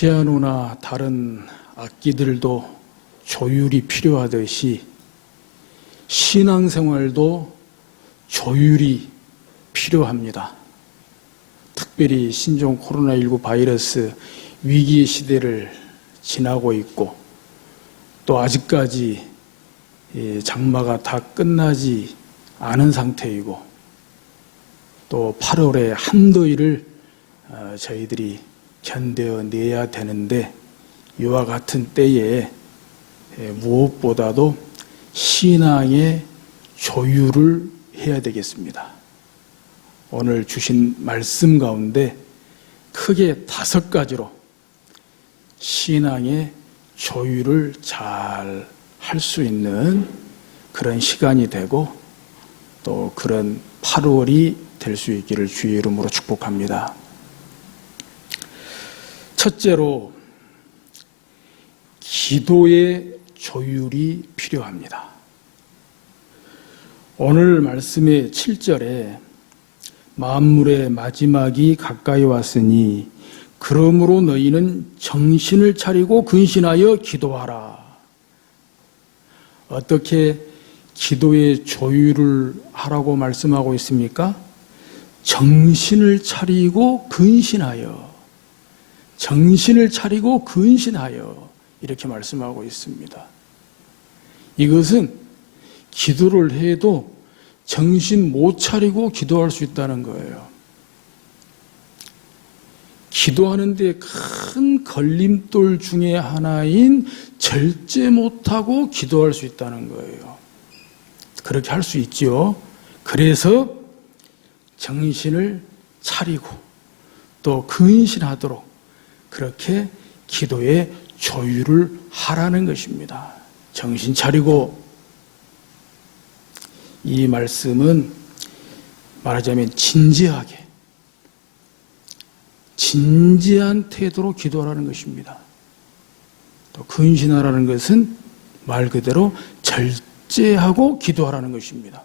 피아노나 다른 악기들도 조율이 필요하듯이 신앙생활도 조율이 필요합니다. 특별히 신종 코로나19 바이러스 위기 시대를 지나고 있고 또 아직까지 장마가 다 끝나지 않은 상태이고 또 8월의 한더위를 저희들이 견뎌내야 되는데 이와 같은 때에 무엇보다도 신앙의 조율을 해야 되겠습니다. 오늘 주신 말씀 가운데 크게 5가지로 신앙의 조율을 잘 할 수 있는 그런 시간이 되고 또 그런 8월이 될 수 있기를 주의 이름으로 축복합니다. 첫째로 기도의 조율이 필요합니다. 오늘 말씀의 7절에 만물의 마지막이 가까이 왔으니 그러므로 너희는 정신을 차리고 근신하여 기도하라. 어떻게 기도의 조율을 하라고 말씀하고 있습니까? 정신을 차리고 근신하여, 정신을 차리고 근신하여 이렇게 말씀하고 있습니다. 이것은 기도를 해도 정신 못 차리고 기도할 수 있다는 거예요. 기도하는데 큰 걸림돌 중에 하나인 절제 못하고 기도할 수 있다는 거예요. 그렇게 할 수 있죠. 그래서 정신을 차리고 또 근신하도록 그렇게 기도의 조율을 하라는 것입니다. 정신 차리고, 이 말씀은 말하자면 진지한 태도로 기도하라는 것입니다. 또 근신하라는 것은 말 그대로 절제하고 기도하라는 것입니다.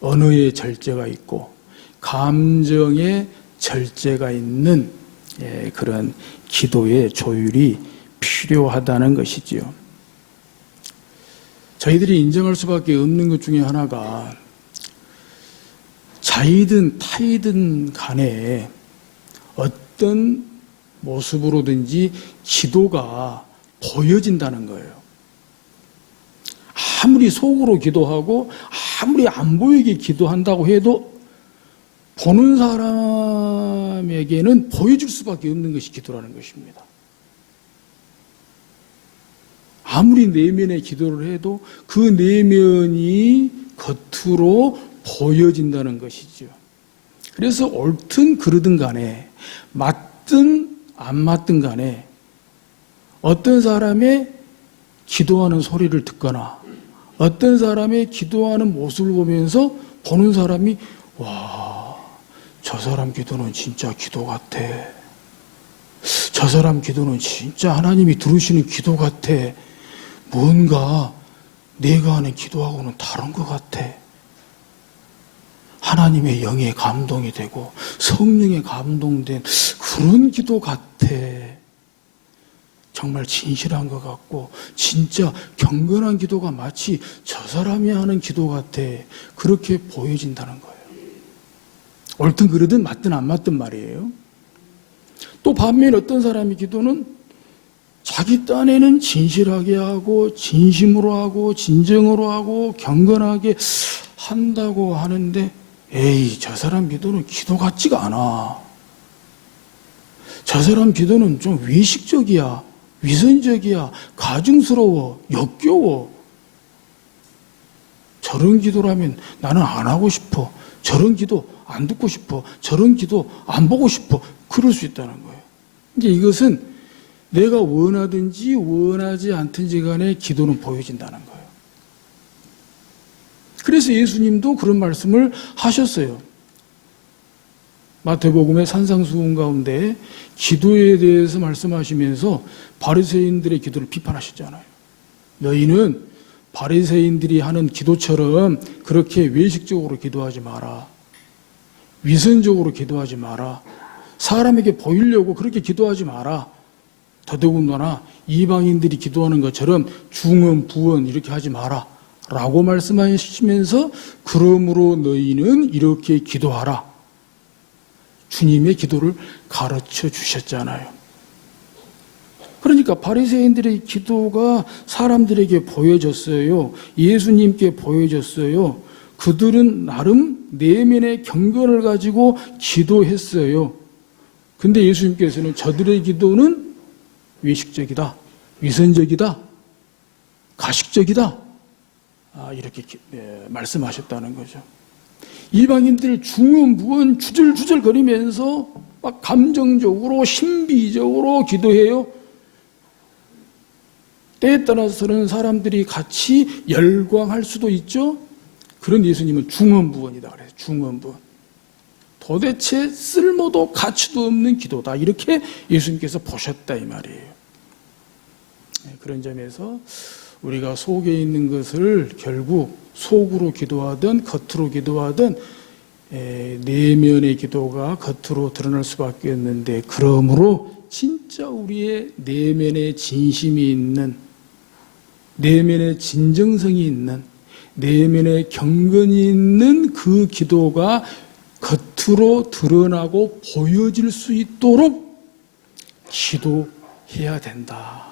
언어의 절제가 있고 감정의 절제가 있는 그런 기도의 조율이 필요하다는 것이지요. 저희들이 인정할 수밖에 없는 것 중에 하나가 자이든 타이든 간에 어떤 모습으로든지 기도가 보여진다는 거예요. 아무리 속으로 기도하고 아무리 안 보이게 기도한다고 해도 보는 사람에게는 보여줄 수밖에 없는 것이 기도라는 것입니다. 아무리 내면의 기도를 해도 그 내면이 겉으로 보여진다는 것이죠. 그래서 옳든 그르든 간에 맞든 안 맞든 간에 어떤 사람의 기도하는 소리를 듣거나 어떤 사람의 기도하는 모습을 보면서 보는 사람이 와, 저 사람 기도는 진짜 기도 같아. 저 사람 기도는 진짜 하나님이 들으시는 기도 같아. 뭔가 내가 하는 기도하고는 다른 것 같아. 하나님의 영에 감동이 되고 성령에 감동된 그런 기도 같아. 정말 진실한 것 같고 진짜 경건한 기도가 마치 저 사람이 하는 기도 같아. 그렇게 보여진다는 거예요. 옳든 그르든 맞든 안 맞든 말이에요. 또 반면 어떤 사람의 기도는 자기 딴에는 진실하게 하고 진심으로 하고 진정으로 하고 경건하게 한다고 하는데 에이, 저 사람 기도는 기도 같지가 않아. 저 사람 기도는 좀 외식적이야. 위선적이야. 가증스러워. 역겨워. 저런 기도라면 나는 안 하고 싶어. 저런 기도 안 듣고 싶어. 저런 기도 안 보고 싶어. 그럴 수 있다는 거예요. 이제 이것은 내가 원하든지 원하지 않든지 간에 기도는 보여진다는 거예요. 그래서 예수님도 그런 말씀을 하셨어요. 마태복음의 산상수훈 가운데 기도에 대해서 말씀하시면서 바리새인들의 기도를 비판하셨잖아요. 너희는 바리새인들이 하는 기도처럼 그렇게 외식적으로 기도하지 마라. 위선적으로 기도하지 마라. 사람에게 보이려고 그렇게 기도하지 마라. 더더군다나 이방인들이 기도하는 것처럼 중언, 부언 이렇게 하지 마라. 라고 말씀하시면서 그러므로 너희는 이렇게 기도하라. 주님의 기도를 가르쳐 주셨잖아요. 그러니까 바리새인들의 기도가 사람들에게 보여졌어요. 예수님께 보여졌어요. 그들은 나름 내면의 경건을 가지고 기도했어요. 근데 예수님께서는 저들의 기도는 외식적이다, 위선적이다, 가식적이다, 이렇게 말씀하셨다는 거죠. 이방인들 중언부언 주절주절 거리면서 막 감정적으로 신비적으로 기도해요. 때에 따라서는 사람들이 같이 열광할 수도 있죠. 그런 예수님은 중언부언이다 그래요. 중언부언. 도대체 쓸모도 가치도 없는 기도다. 이렇게 예수님께서 보셨다 이 말이에요. 그런 점에서 우리가 속에 있는 것을 결국 속으로 기도하든 겉으로 기도하든 내면의 기도가 겉으로 드러날 수밖에 없는데, 그러므로 진짜 우리의 내면에 진심이 있는, 내면에 진정성이 있는, 내면에 경건이 있는 그 기도가 겉으로 드러나고 보여질 수 있도록 기도해야 된다.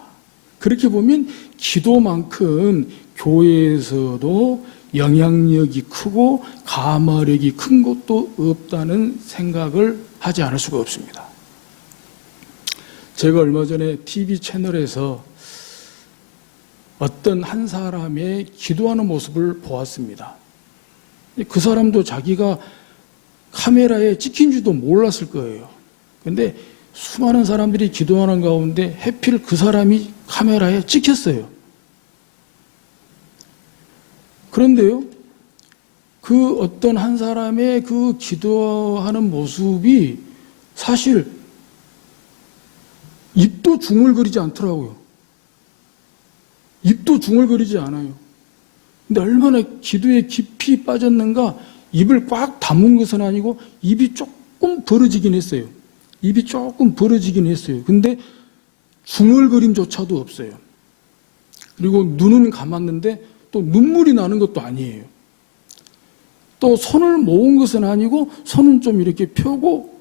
그렇게 보면 기도만큼 교회에서도 영향력이 크고 가마력이 큰 것도 없다는 생각을 하지 않을 수가 없습니다. 제가 얼마 전에 TV 채널에서 어떤 한 사람의 기도하는 모습을 보았습니다. 그 사람도 자기가 카메라에 찍힌 줄도 몰랐을 거예요. 그런데 수많은 사람들이 기도하는 가운데 하필 그 사람이 카메라에 찍혔어요. 그런데요, 그 어떤 한 사람의 그 기도하는 모습이 사실 입도 중얼거리지 않더라고요. 입도 중얼거리지 않아요. 근데 얼마나 기도에 깊이 빠졌는가, 입을 꽉 다문 것은 아니고 입이 조금 벌어지긴 했어요. 입이 조금 벌어지긴 했어요. 근데 중얼거림조차도 없어요. 그리고 눈은 감았는데 또 눈물이 나는 것도 아니에요. 또 손을 모은 것은 아니고 손은 좀 이렇게 펴고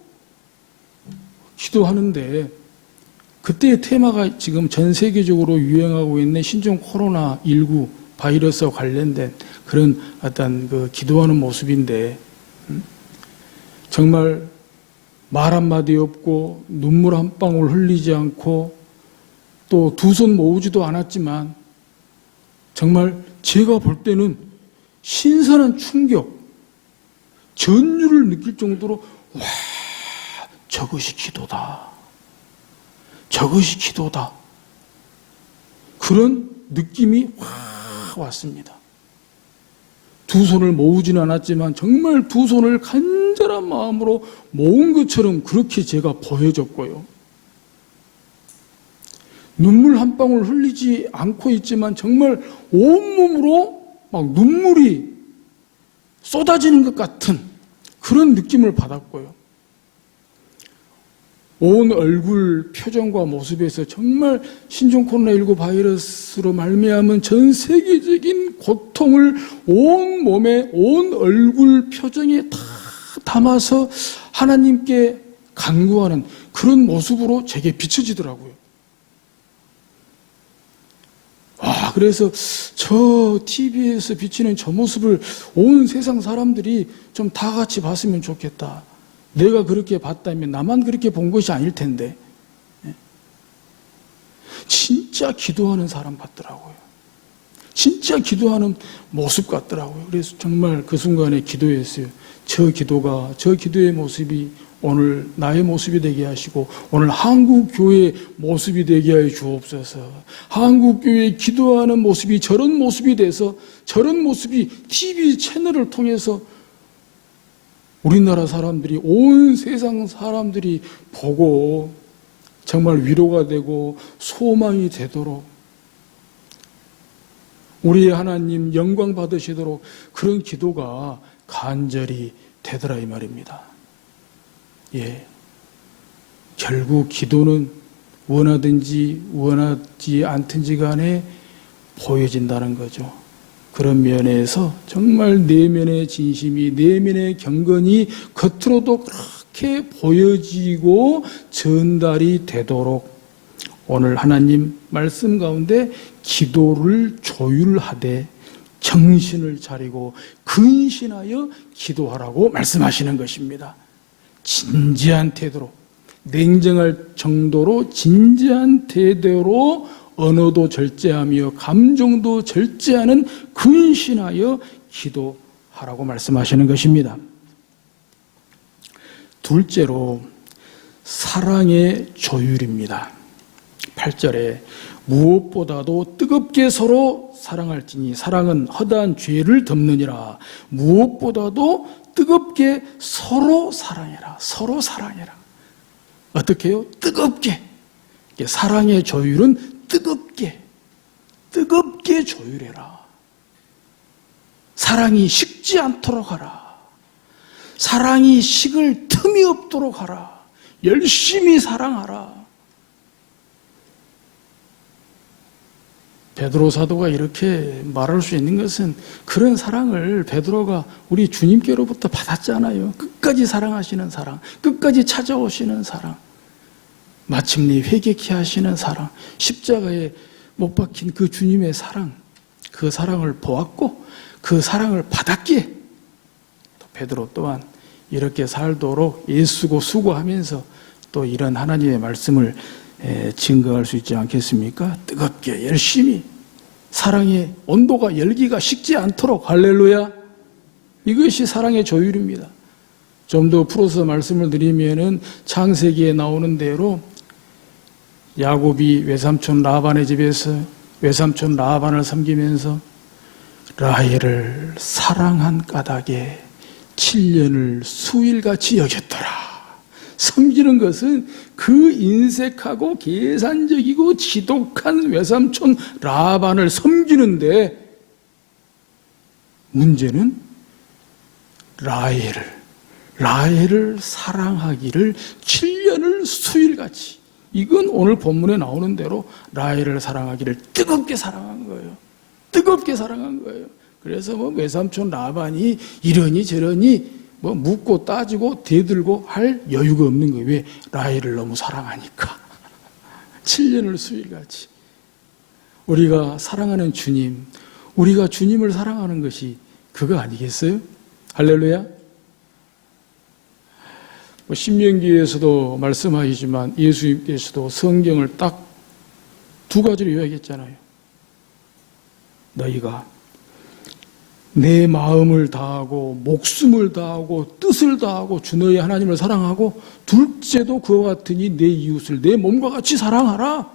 기도하는데, 그때의 테마가 지금 전 세계적으로 유행하고 있는 신종 코로나19 바이러스와 관련된 그런 어떤 그 기도하는 모습인데, 정말 말 한마디 없고 눈물 한 방울 흘리지 않고 또 두 손 모으지도 않았지만 정말 제가 볼 때는 신선한 충격, 전율을 느낄 정도로 와, 저것이 기도다. 저것이 기도다. 그런 느낌이 확 왔습니다. 두 손을 모으지는 않았지만 정말 두 손을 간절한 마음으로 모은 것처럼 그렇게 제가 보여졌고요. 눈물 한 방울 흘리지 않고 있지만 정말 온몸으로 막 눈물이 쏟아지는 것 같은 그런 느낌을 받았고요. 온 얼굴 표정과 모습에서 정말 신종 코로나19 바이러스로 말미암은 전 세계적인 고통을 온 몸에, 온 얼굴 표정에 다 담아서 하나님께 간구하는 그런 모습으로 제게 비춰지더라고요. 그래서 저 TV에서 비치는 저 모습을 온 세상 사람들이 좀 다 같이 봤으면 좋겠다. 내가 그렇게 봤다면 나만 그렇게 본 것이 아닐 텐데. 진짜 기도하는 사람 같더라고요. 진짜 기도하는 모습 같더라고요. 그래서 정말 그 순간에 기도했어요. 저 기도의 모습이 오늘 나의 모습이 되게 하시고 오늘 한국교회의 모습이 되게 하여 주옵소서. 한국교회의 기도하는 모습이 저런 모습이 돼서 저런 모습이 TV 채널을 통해서 우리나라 사람들이, 온 세상 사람들이 보고 정말 위로가 되고 소망이 되도록, 우리의 하나님 영광 받으시도록 그런 기도가 간절히 되더라 이 말입니다. 예. 결국 기도는 원하든지 원하지 않든지 간에 보여진다는 거죠. 그런 면에서 정말 내면의 진심이, 내면의 경건이 겉으로도 그렇게 보여지고 전달이 되도록 오늘 하나님 말씀 가운데 기도를 조율하되 정신을 차리고 근신하여 기도하라고 말씀하시는 것입니다. 진지한 태도로, 냉정할 정도로 진지한 태도로 언어도 절제하며 감정도 절제하는 근신하여 기도하라고 말씀하시는 것입니다. 둘째로 사랑의 조율입니다. 8절에 무엇보다도 뜨겁게 서로 사랑할지니 사랑은 허다한 죄를 덮느니라. 무엇보다도 뜨겁게 서로 사랑해라. 서로 사랑해라. 어떻게 해요? 뜨겁게. 사랑의 조율은 뜨겁게 조율해라. 사랑이 식지 않도록 하라. 사랑이 식을 틈이 없도록 하라. 열심히 사랑하라. 베드로 사도가 이렇게 말할 수 있는 것은 그런 사랑을 베드로가 우리 주님께로부터 받았잖아요. 끝까지 사랑하시는 사랑, 끝까지 찾아오시는 사랑, 마침내 회개케 하시는 사랑, 십자가에 못 박힌 그 주님의 사랑, 그 사랑을 보았고 그 사랑을 받았기에 또 베드로 또한 이렇게 살도록 애쓰고 수고하면서 또 이런 하나님의 말씀을 증거할 수 있지 않겠습니까? 뜨겁게 열심히 사랑의 온도가 열기가 식지 않도록. 할렐루야. 이것이 사랑의 조율입니다. 좀 더 풀어서 말씀을 드리면은 창세기에 나오는 대로 야곱이 외삼촌 라반의 집에서 외삼촌 라반을 섬기면서 라헬을 사랑한 까닭에 7년을 수일같이 여겼더라. 섬기는 것은 그 인색하고 계산적이고 지독한 외삼촌 라반을 섬기는데, 문제는 라헬을 사랑하기를 7년을 수일같이, 이건 오늘 본문에 나오는 대로 라헬을 사랑하기를 뜨겁게 사랑한 거예요. 뜨겁게 사랑한 거예요. 그래서 외삼촌 라반이 이러니 저러니 묻고 따지고 대들고 할 여유가 없는 거예요. 왜? 라헬을 너무 사랑하니까. 7년을 수일같이. 우리가 사랑하는 주님, 우리가 주님을 사랑하는 것이 그거 아니겠어요? 할렐루야. 신명기에서도 말씀하시지만 예수님께서도 성경을 딱 두 가지로 요약했잖아요. 너희가 내 마음을 다하고 목숨을 다하고 뜻을 다하고 주 너희 하나님을 사랑하고 둘째도 그와 같으니 내 이웃을 내 몸과 같이 사랑하라.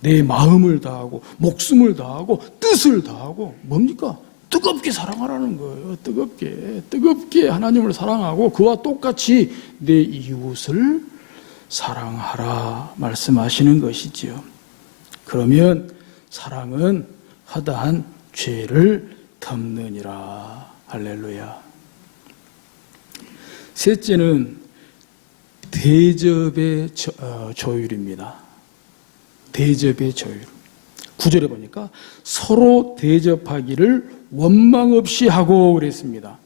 내 마음을 다하고 목숨을 다하고 뜻을 다하고 뭡니까? 뜨겁게 사랑하라는 거예요. 뜨겁게 하나님을 사랑하고 그와 똑같이 내 이웃을 사랑하라 말씀하시는 것이지요. 그러면 사랑은 허다한 죄를 덮느니라. 할렐루야. 셋째는 대접의 조율입니다. 대접의 조율. 9절에 보니까 서로 대접하기를 원망 없이 하고 그랬습니다.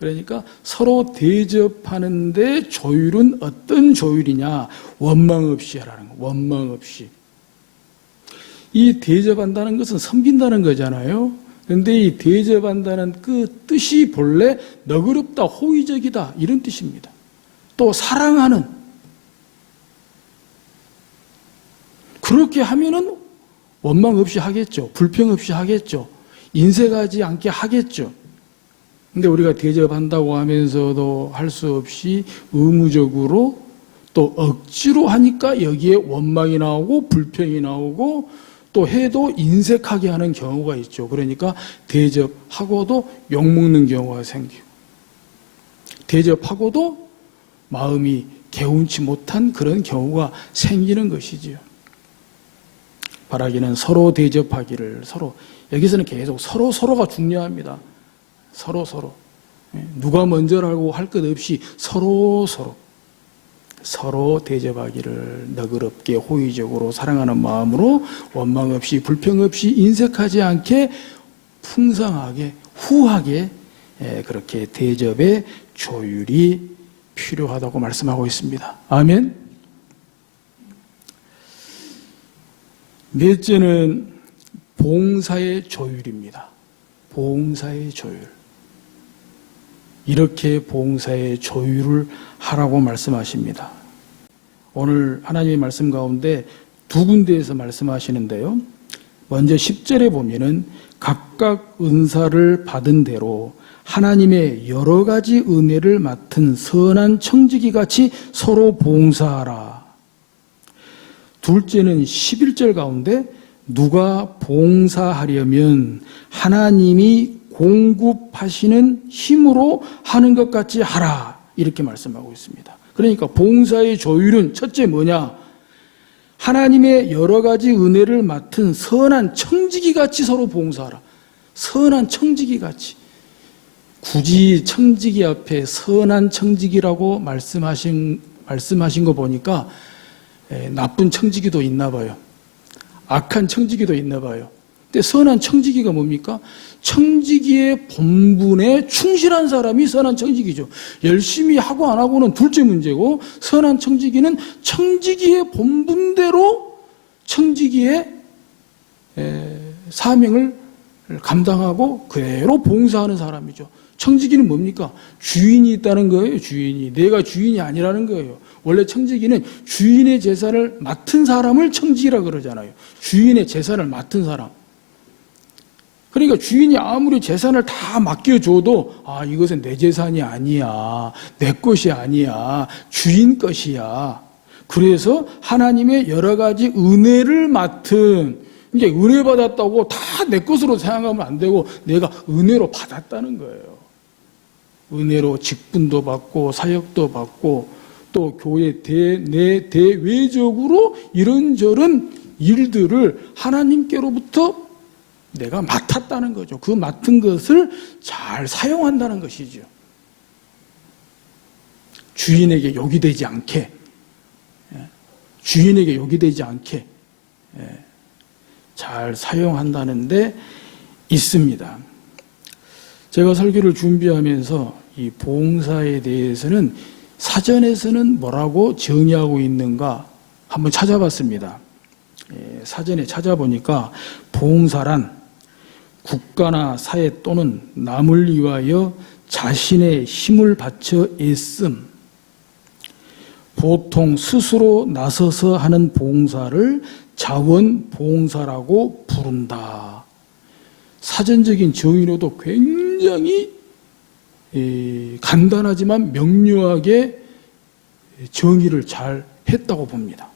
그러니까 서로 대접하는데 조율은 어떤 조율이냐? 원망 없이 하라는 거예요. 원망 없이. 이 대접한다는 것은 섬긴다는 거잖아요. 그런데 이 대접한다는 그 뜻이 본래 너그럽다, 호의적이다 이런 뜻입니다. 또 사랑하는. 그렇게 하면은 원망 없이 하겠죠. 불평 없이 하겠죠. 인색하지 않게 하겠죠. 근데 우리가 대접한다고 하면서도 할 수 없이 의무적으로 또 억지로 하니까 여기에 원망이 나오고 불평이 나오고 또 해도 인색하게 하는 경우가 있죠. 그러니까 대접하고도 욕먹는 경우가 생기고 대접하고도 마음이 개운치 못한 그런 경우가 생기는 것이지요. 바라기는 서로 대접하기를 서로. 여기서는 계속 서로가 중요합니다. 서로. 누가 먼저라고 할 것 없이 서로. 서로 대접하기를 너그럽게 호의적으로 사랑하는 마음으로 원망 없이 불평 없이 인색하지 않게 풍성하게 후하게 그렇게 대접의 조율이 필요하다고 말씀하고 있습니다. 아멘. 넷째는 봉사의 조율입니다. 봉사의 조율. 이렇게 봉사의 조율을 하라고 말씀하십니다. 오늘 하나님의 말씀 가운데 두 군데에서 말씀하시는데요. 먼저 10절에 보면은 각각 은사를 받은 대로 하나님의 여러 가지 은혜를 맡은 선한 청지기 같이 서로 봉사하라. 둘째는 11절 가운데 누가 봉사하려면 하나님이 공급하시는 힘으로 하는 것 같이 하라. 이렇게 말씀하고 있습니다. 그러니까 봉사의 조율은 첫째 뭐냐? 하나님의 여러 가지 은혜를 맡은 선한 청지기 같이 서로 봉사하라. 선한 청지기 같이. 굳이 청지기 앞에 선한 청지기라고 말씀하신 거 보니까 나쁜 청지기도 있나 봐요. 악한 청지기도 있나 봐요. 근데 선한 청지기가 뭡니까? 청지기의 본분에 충실한 사람이 선한 청지기죠. 열심히 하고 안 하고는 둘째 문제고, 선한 청지기는 청지기의 본분대로 청지기의 사명을 감당하고 그대로 봉사하는 사람이죠. 청지기는 뭡니까? 주인이 있다는 거예요. 주인이. 내가 주인이 아니라는 거예요. 원래 청지기는 주인의 제사를 맡은 사람을 청지기라 그러잖아요. 주인의 제사를 맡은 사람. 그러니까 주인이 아무리 재산을 다 맡겨줘도 이것은 내 재산이 아니야. 내 것이 아니야. 주인 것이야. 그래서 하나님의 여러 가지 은혜를 맡은, 이제 은혜 받았다고 다 내 것으로 생각하면 안 되고 내가 은혜로 받았다는 거예요. 은혜로 직분도 받고 사역도 받고 또 교회 대외적으로 이런저런 일들을 하나님께로부터 내가 맡았다는 거죠. 그 맡은 것을 잘 사용한다는 것이죠. 주인에게 욕이 되지 않게, 주인에게 욕이 되지 않게 잘 사용한다는 데 있습니다. 제가 설교를 준비하면서 이 봉사에 대해서는 사전에서는 뭐라고 정의하고 있는가 한번 찾아봤습니다. 사전에 찾아보니까 봉사란 국가나 사회 또는 남을 위하여 자신의 힘을 바쳐 애씀, 보통 스스로 나서서 하는 봉사를 자원봉사라고 부른다. 사전적인 정의로도 굉장히 간단하지만 명료하게 정의를 잘 했다고 봅니다.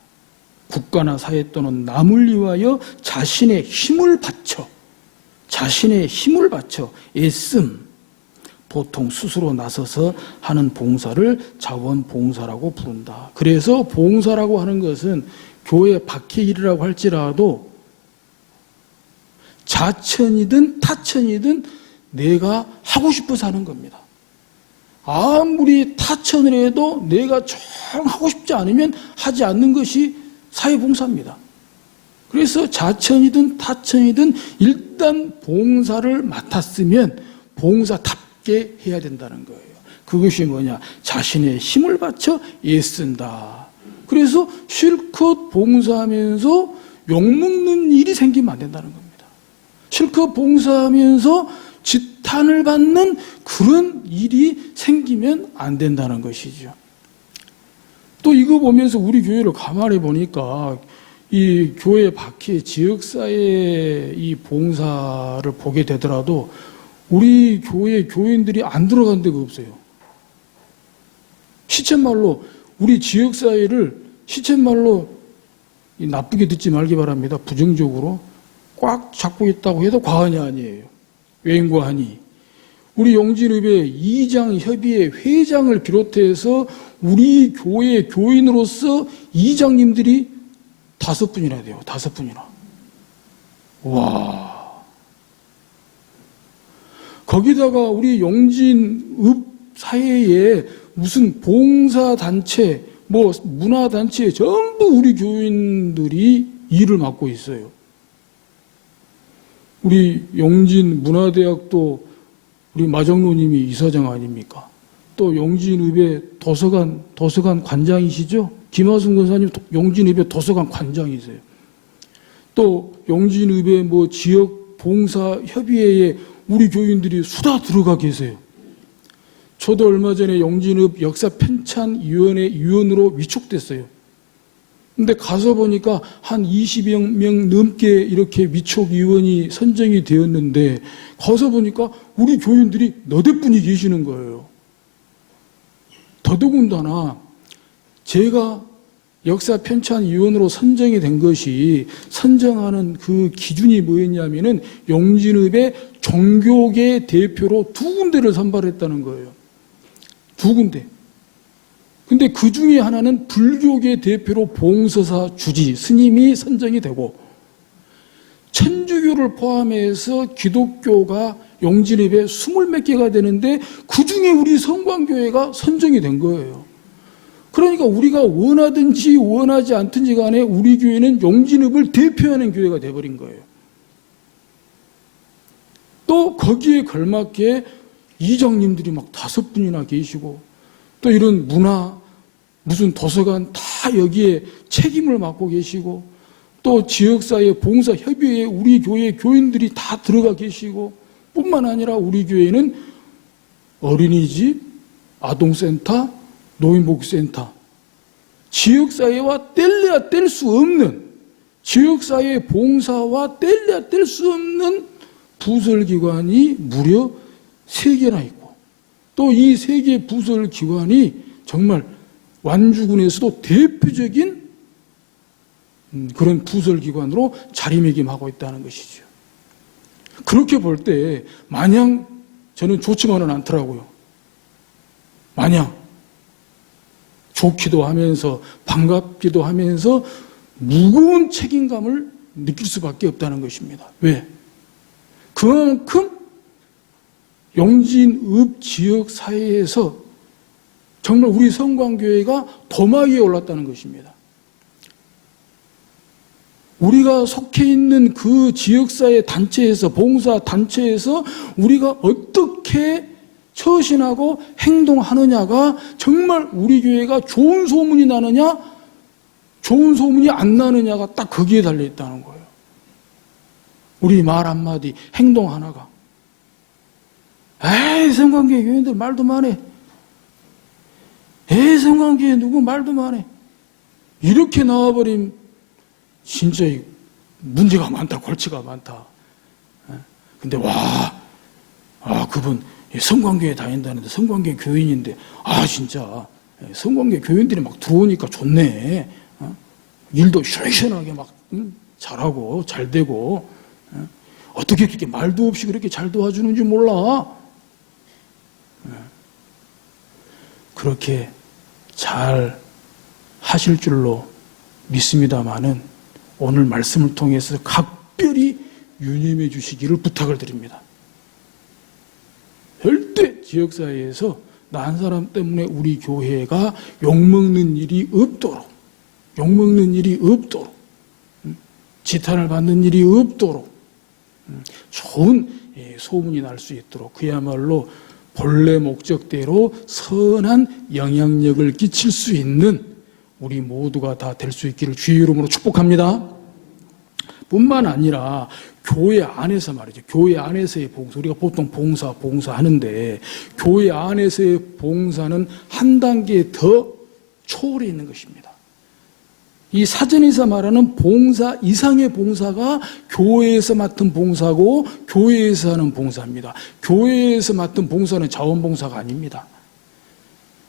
국가나 사회 또는 남을 위하여 자신의 힘을 바쳐 애씀, 보통 스스로 나서서 하는 봉사를 자원봉사라고 부른다. 그래서 봉사라고 하는 것은 교회 밖의 일이라고 할지라도 자천이든 타천이든 내가 하고 싶어서 하는 겁니다. 아무리 타천을 해도 내가 정 하고 싶지 않으면 하지 않는 것이 사회봉사입니다. 그래서 자천이든 타천이든 일단 봉사를 맡았으면 봉사답게 해야 된다는 거예요. 그것이 뭐냐? 자신의 힘을 바쳐 애쓴다. 그래서 실컷 봉사하면서 욕먹는 일이 생기면 안 된다는 겁니다. 실컷 봉사하면서 지탄을 받는 그런 일이 생기면 안 된다는 것이죠. 또 이거 보면서 우리 교회를 가만히 보니까 이 교회 밖의 지역사회 이 봉사를 보게 되더라도 우리 교회 교인들이 안 들어간 데가 없어요. 시쳇말로 우리 지역사회를 시쳇말로 나쁘게 듣지 말기 바랍니다. 부정적으로 꽉 잡고 있다고 해도 과언이 아니에요. 웬과하니 우리 용진읍의 이장협의회 회장을 비롯해서 우리 교회 교인으로서 이장님들이 5분이나 돼요. 5분이나. 와. 거기다가 우리 용진읍 사회에 무슨 봉사단체, 뭐 문화단체에 전부 우리 교인들이 일을 맡고 있어요. 우리 용진 문화대학도 우리 마정로님이 이사장 아닙니까? 또 용진읍의 도서관 관장이시죠? 김하순 권사님 용진읍의 도서관 관장이세요. 또 용진읍의 뭐 지역 봉사 협의회에 우리 교인들이 수다 들어가 계세요. 저도 얼마 전에 용진읍 역사 편찬위원회 위원으로 위촉됐어요. 근데 가서 보니까 한 20여 명 넘게 이렇게 위촉위원이 선정이 되었는데 가서 보니까 우리 교인들이 너댓 분이 계시는 거예요. 더더군다나 제가 역사 편찬위원으로 선정이 된 것이 선정하는 그 기준이 뭐였냐면은 용진읍의 종교계 대표로 2군데를 선발했다는 거예요. 2군데. 근데 그 중에 하나는 불교계 대표로 봉서사 주지 스님이 선정이 되고 천주교를 포함해서 기독교가 용진읍에 20몇 개가 되는데 그 중에 우리 성광교회가 선정이 된 거예요. 그러니까 우리가 원하든지 원하지 않든지 간에 우리 교회는 용진읍을 대표하는 교회가 돼버린 거예요. 또 거기에 걸맞게 이장님들이 막 5분이나 계시고 또 이런 문화 무슨 도서관 다 여기에 책임을 맡고 계시고 또 지역사회 봉사협의회에 우리 교회 교인들이 다 들어가 계시고 뿐만 아니라 우리 교회는 어린이집, 아동센터, 노인복지센터 지역사회와 뗄래야 뗄 수 없는 지역사회 봉사와 뗄래야 뗄 수 없는 부설기관이 무려 3개나 있고 또 이 3개 부설기관이 정말 완주군에서도 대표적인 그런 부설기관으로 자리매김하고 있다는 것이죠. 그렇게 볼 때 마냥 저는 좋지만은 않더라고요. 마냥 좋기도 하면서 반갑기도 하면서 무거운 책임감을 느낄 수밖에 없다는 것입니다. 왜? 그만큼 용진읍 지역 사회에서 정말 우리 성광교회가 도마 위에 올랐다는 것입니다. 우리가 속해 있는 그 지역사회 단체에서 봉사 단체에서 우리가 어떻게 처신하고 행동하느냐가 정말 우리 교회가 좋은 소문이 나느냐 좋은 소문이 안 나느냐가 딱 거기에 달려 있다는 거예요. 우리 말 한마디 행동 하나가 에이 성광교회 교인들 말도 많네. 에이 성광교회 누구 말도 많네. 이렇게 나와버린 진짜 문제가 많다, 골치가 많다. 근데 그분 성광교회 다닌다는데 성광교회 교인인데 진짜 성광교회 교인들이 막 들어오니까 좋네. 일도 시원시원하게 막 잘하고 잘 되고 어떻게 그렇게 말도 없이 그렇게 잘 도와주는지 몰라. 그렇게 잘 하실 줄로 믿습니다마는 오늘 말씀을 통해서 각별히 유념해 주시기를 부탁을 드립니다. 절대 지역사회에서 나 한 사람 때문에 우리 교회가 욕먹는 일이 없도록 지탄을 받는 일이 없도록 좋은 소문이 날 수 있도록 그야말로 본래 목적대로 선한 영향력을 끼칠 수 있는 우리 모두가 다 될 수 있기를 주의 이름으로 축복합니다. 뿐만 아니라 교회 안에서 말이죠. 교회 안에서의 봉사. 우리가 보통 봉사하는데 교회 안에서의 봉사는 한 단계 더 초월해 있는 것입니다. 이 사전에서 말하는 봉사 이상의 봉사가 교회에서 맡은 봉사고 교회에서 하는 봉사입니다. 교회에서 맡은 봉사는 자원봉사가 아닙니다.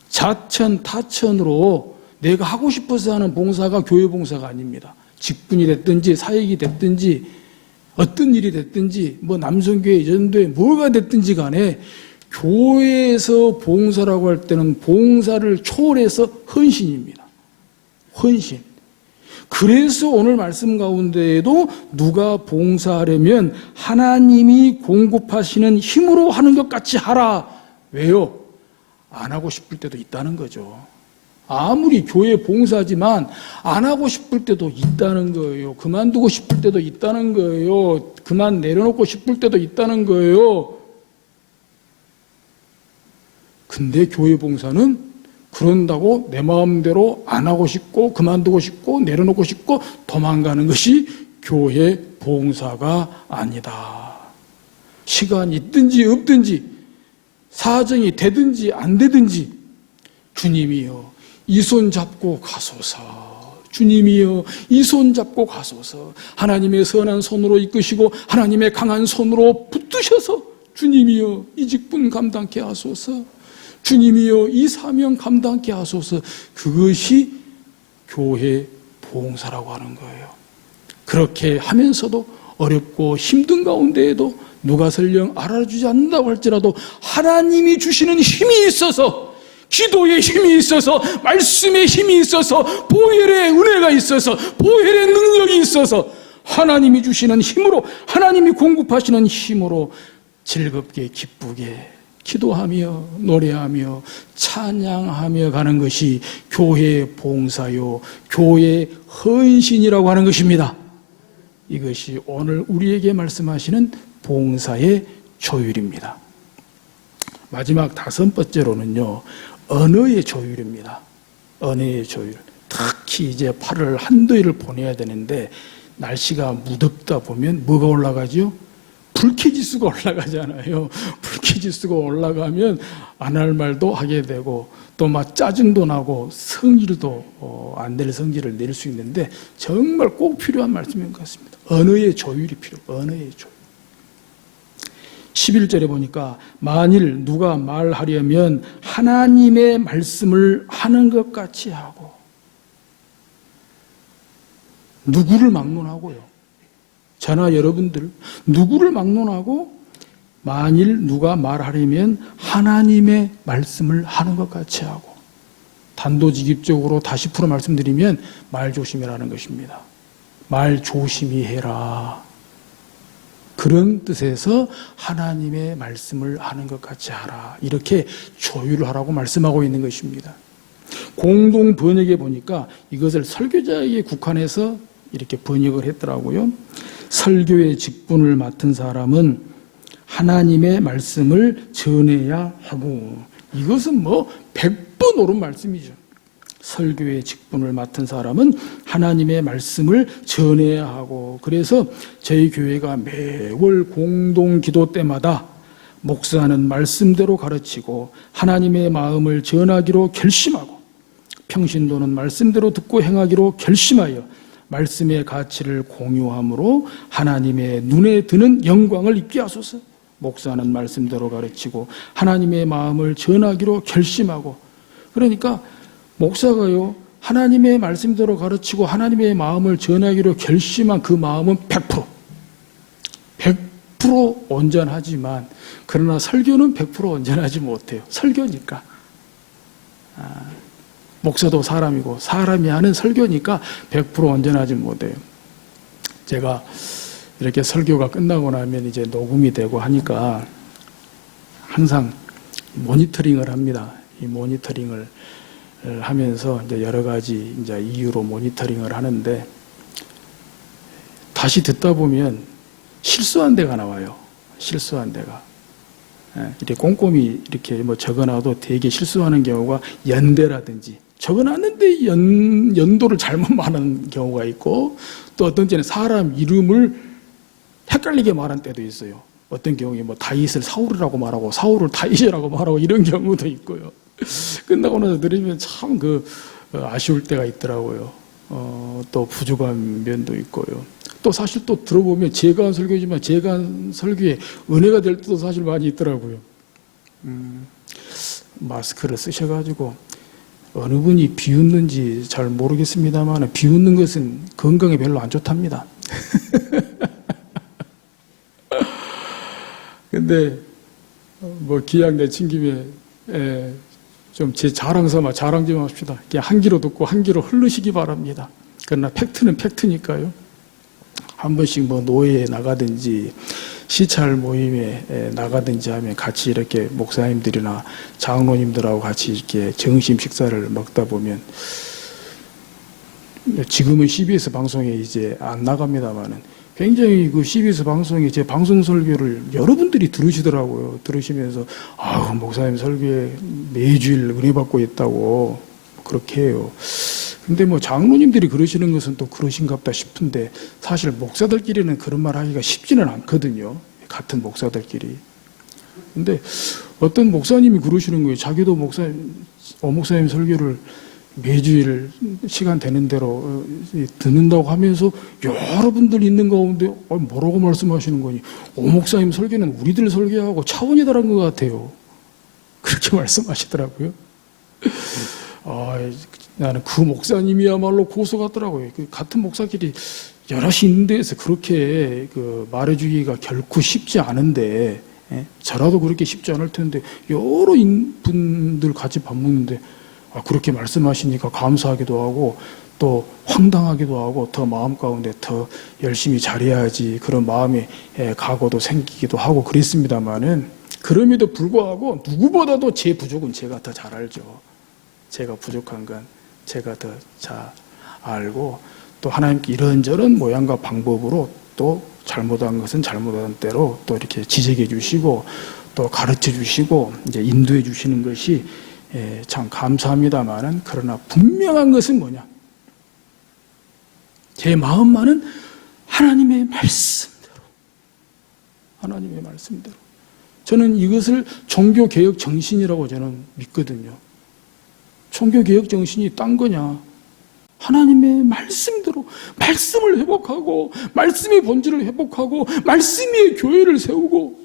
자천, 타천으로 내가 하고 싶어서 하는 봉사가 교회 봉사가 아닙니다. 직분이 됐든지 사역이 됐든지 어떤 일이 됐든지 뭐 남성교회, 여전도회 뭐가 됐든지 간에 교회에서 봉사라고 할 때는 봉사를 초월해서 헌신입니다. 헌신. 그래서 오늘 말씀 가운데에도 누가 봉사하려면 하나님이 공급하시는 힘으로 하는 것 같이 하라. 왜요? 안 하고 싶을 때도 있다는 거죠. 아무리 교회 봉사지만 안 하고 싶을 때도 있다는 거예요. 그만두고 싶을 때도 있다는 거예요. 그만 내려놓고 싶을 때도 있다는 거예요. 근데 교회 봉사는 그런다고 내 마음대로 안 하고 싶고 그만두고 싶고 내려놓고 싶고 도망가는 것이 교회 봉사가 아니다. 시간이 있든지 없든지 사정이 되든지 안 되든지 주님이여 이 손 잡고 가소서. 주님이여 이 손 잡고 가소서. 하나님의 선한 손으로 이끄시고 하나님의 강한 손으로 붙드셔서 주님이여 이 직분 감당케 하소서. 주님이여 이 사명 감당케 하소서. 그것이 교회 봉사라고 하는 거예요. 그렇게 하면서도 어렵고 힘든 가운데에도 누가 설령 알아주지 않는다고 할지라도 하나님이 주시는 힘이 있어서, 기도의 힘이 있어서, 말씀의 힘이 있어서, 보혈의 은혜가 있어서, 보혈의 능력이 있어서 하나님이 주시는 힘으로, 하나님이 공급하시는 힘으로 즐겁게 기쁘게 기도하며 노래하며 찬양하며 가는 것이 교회 봉사요, 교회 헌신이라고 하는 것입니다. 이것이 오늘 우리에게 말씀하시는 봉사의 조율입니다. 마지막 5번째로는요, 언어의 조율입니다. 언어의 조율. 특히 이제 8월 한더위를 보내야 되는데 날씨가 무덥다 보면 뭐가 올라가죠? 불쾌지수가 올라가잖아요. 불쾌지수가 올라가면 안 할 말도 하게 되고 또 막 짜증도 나고 성질도 안 낼 성질을 낼 수 있는데 정말 꼭 필요한 말씀인 것 같습니다. 언어의 조율이 필요해요. 언어의 조율. 11절에 보니까 만일 누가 말하려면 하나님의 말씀을 하는 것 같이 하고, 누구를 막론하고요? 저나 여러분들 누구를 막론하고 만일 누가 말하려면 하나님의 말씀을 하는 것 같이 하고, 단도직입적으로 다시 풀어 말씀드리면 말 조심이라는 것입니다. 말 조심히 해라. 그런 뜻에서 하나님의 말씀을 하는 것 같이 하라. 이렇게 조율을 하라고 말씀하고 있는 것입니다. 공동 번역에 보니까 이것을 설교자에게 국한해서 이렇게 번역을 했더라고요. 설교의 직분을 맡은 사람은 하나님의 말씀을 전해야 하고, 이것은 뭐 100번 옳은 말씀이죠. 설교의 직분을 맡은 사람은 하나님의 말씀을 전해야 하고, 그래서 저희 교회가 매월 공동 기도 때마다 목사는 말씀대로 가르치고 하나님의 마음을 전하기로 결심하고 평신도는 말씀대로 듣고 행하기로 결심하여 말씀의 가치를 공유함으로 하나님의 눈에 드는 영광을 입게 하소서. 목사는 말씀대로 가르치고 하나님의 마음을 전하기로 결심하고, 그러니까 목사가요 하나님의 말씀대로 가르치고 하나님의 마음을 전하기로 결심한 그 마음은 100% 온전하지만, 그러나 설교는 100% 온전하지 못해요. 설교니까. 목사도 사람이고 사람이 하는 설교니까 100% 온전하지 못해요. 제가 이렇게 설교가 끝나고 나면 이제 녹음이 되고 하니까 항상 모니터링을 합니다. 이 모니터링을 하면서 이제 여러 가지 이제 이유로 모니터링을 하는데, 다시 듣다 보면 실수한 데가 나와요. 실수한 데가. 이렇게 꼼꼼히 이렇게 뭐 적어놔도 되게 실수하는 경우가 연대라든지, 적어놨는데 연도를 잘못 말하는 경우가 있고, 또 어떤 때는 사람 이름을 헷갈리게 말한 때도 있어요. 어떤 경우에 뭐 다윗을 사울이라고 말하고 사울을 다윗이라고 말하고 이런 경우도 있고요. 끝나고 나서 들으면 참 아쉬울 때가 있더라고요. 또 부족한 면도 있고요. 또 사실 또 들어보면 제가 한 설교지만 제가 한 설교에 은혜가 될 때도 사실 많이 있더라고요. 마스크를 쓰셔가지고 어느 분이 비웃는지 잘 모르겠습니다만 비웃는 것은 건강에 별로 안 좋답니다. 근데 뭐 기약 내친 김에 좀 제 자랑 삼아 자랑 좀 합시다. 그냥 한 귀로 듣고 한 귀로 흐르시기 바랍니다. 그러나 팩트는 팩트니까요. 한 번씩 뭐 노예에 나가든지 시찰 모임에 나가든지 하면 같이 이렇게 목사님들이나 장로님들하고 같이 이렇게 점심 식사를 먹다 보면, 지금은 CBS 방송에 이제 안 나갑니다만은 굉장히 그 CBS 방송에 제 방송 설교를 여러분들이 들으시더라고요. 들으시면서 목사님 설교에 매주일 은혜 받고 있다고 그렇게 해요. 근데 뭐 장로님들이 그러시는 것은 또 그러신갑다 싶은데, 사실 목사들끼리는 그런 말 하기가 쉽지는 않거든요. 같은 목사들끼리. 근데 어떤 목사님이 그러시는 거예요. 자기도 목사님 설교를 매주일 시간 되는 대로 듣는다고 하면서 여러분들 있는 가운데 뭐라고 말씀하시는 거니? 목사님 설교는 우리들 설교하고 차원이 다른 것 같아요. 그렇게 말씀하시더라고요. 나는 그 목사님이야말로 고수 같더라고요. 같은 목사끼리 여럿이 있는 데에서 그렇게 말해주기가 결코 쉽지 않은데, 저라도 그렇게 쉽지 않을 텐데 여러 분들 같이 밥 먹는데 그렇게 말씀하시니까 감사하기도 하고 또 황당하기도 하고 더 마음 가운데 더 열심히 잘해야지 그런 마음의 각오도 생기기도 하고 그랬습니다만은, 그럼에도 불구하고 누구보다도 제 부족은 제가 더 잘 알죠. 제가 부족한 건 제가 더 잘 알고, 또 하나님께 이런저런 모양과 방법으로 또 잘못한 것은 잘못한 대로 또 이렇게 지적해 주시고 또 가르쳐 주시고 이제 인도해 주시는 것이 참 감사합니다만은, 그러나 분명한 것은 뭐냐? 제 마음만은 하나님의 말씀대로, 하나님의 말씀대로. 저는 이것을 종교개혁 정신이라고 저는 믿거든요. 종교개혁 정신이 딴 거냐? 하나님의 말씀대로 말씀을 회복하고 말씀의 본질을 회복하고 말씀의 교회를 세우고,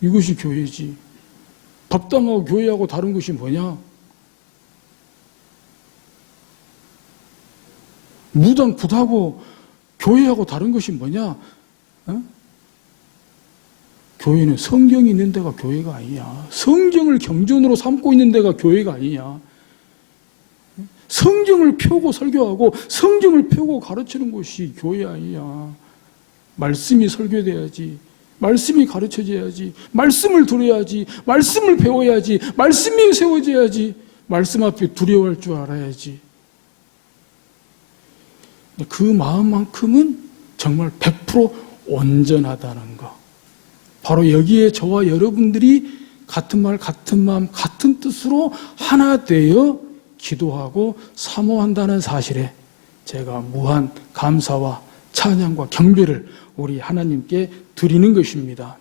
이것이 교회지. 법당하고 교회하고 다른 것이 뭐냐? 무당 굿하고 교회하고 다른 것이 뭐냐? 교회는 성경이 있는 데가 교회가 아니냐? 성경을 경전으로 삼고 있는 데가 교회가 아니냐? 성경을 펴고 설교하고 성경을 펴고 가르치는 것이 교회 아니냐? 말씀이 설교돼야지, 말씀이 가르쳐져야지, 말씀을 들어야지, 말씀을 배워야지, 말씀이 세워져야지, 말씀 앞에 두려워할 줄 알아야지. 그 마음만큼은 정말 100% 온전하다는 거. 바로 여기에 저와 여러분들이 같은 말, 같은 마음, 같은 뜻으로 하나 되어 기도하고 사모한다는 사실에 제가 무한 감사와 찬양과 경배를 우리 하나님께 드리는 것입니다.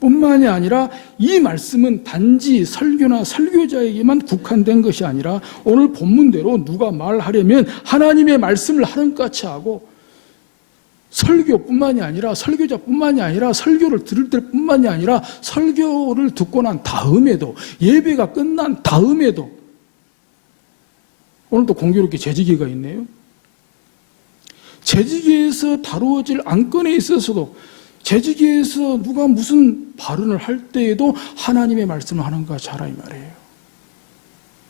뿐만이 아니라 이 말씀은 단지 설교나 설교자에게만 국한된 것이 아니라 오늘 본문대로 누가 말하려면 하나님의 말씀을 하는 것 같이 하고, 설교뿐만이 아니라 설교자뿐만이 아니라 설교를 들을 때뿐만이 아니라 설교를 듣고 난 다음에도, 예배가 끝난 다음에도, 오늘도 공교롭게 재직기가 있네요. 재직기에서 다루어질 안건에 있어서도, 재직기에서 누가 무슨 발언을 할 때에도 하나님의 말씀을 하는 것 같이 하라 이 말이에요.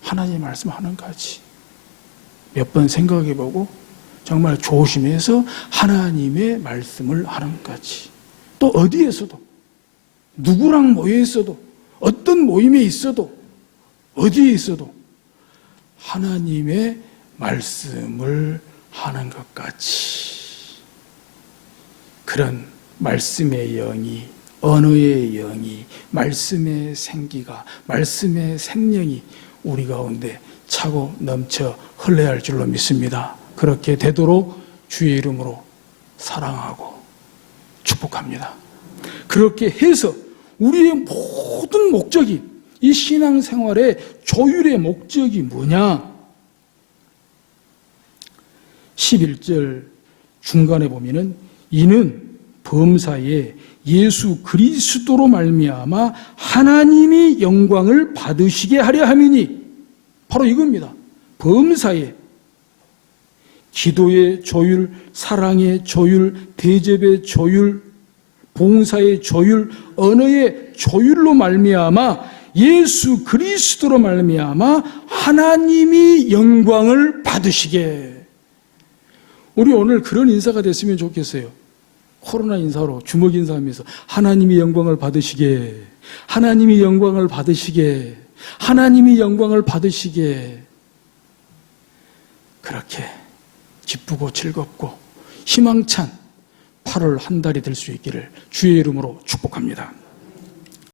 하나님의 말씀을 하는 것 같이 몇 번 생각해보고 정말 조심해서 하나님의 말씀을 하는 것 같이, 또 어디에서도 누구랑 모여 있어도 어떤 모임에 있어도 어디에 있어도 하나님의 말씀을 하는 것 같이, 그런 말씀의 영이, 언어의 영이, 말씀의 생기가, 말씀의 생명이 우리 가운데 차고 넘쳐 흘러야 할 줄로 믿습니다. 그렇게 되도록 주의 이름으로 사랑하고 축복합니다. 그렇게 해서 우리의 모든 목적이, 이 신앙생활의 조율의 목적이 뭐냐? 11절 중간에 보면은 이는 범사에 예수 그리스도로 말미암아 하나님이 영광을 받으시게 하려 함이니, 바로 이겁니다. 범사에 기도의 조율, 사랑의 조율, 대접의 조율, 봉사의 조율, 언어의 조율로 말미암아 예수 그리스도로 말미암아 하나님이 영광을 받으시게. 우리 오늘 그런 인사가 됐으면 좋겠어요. 코로나 인사로 주먹 인사하면서 하나님이 영광을 받으시게, 하나님이 영광을 받으시게, 하나님이 영광을 받으시게, 그렇게 기쁘고 즐겁고 희망찬 8월 한 달이 될 수 있기를 주의 이름으로 축복합니다.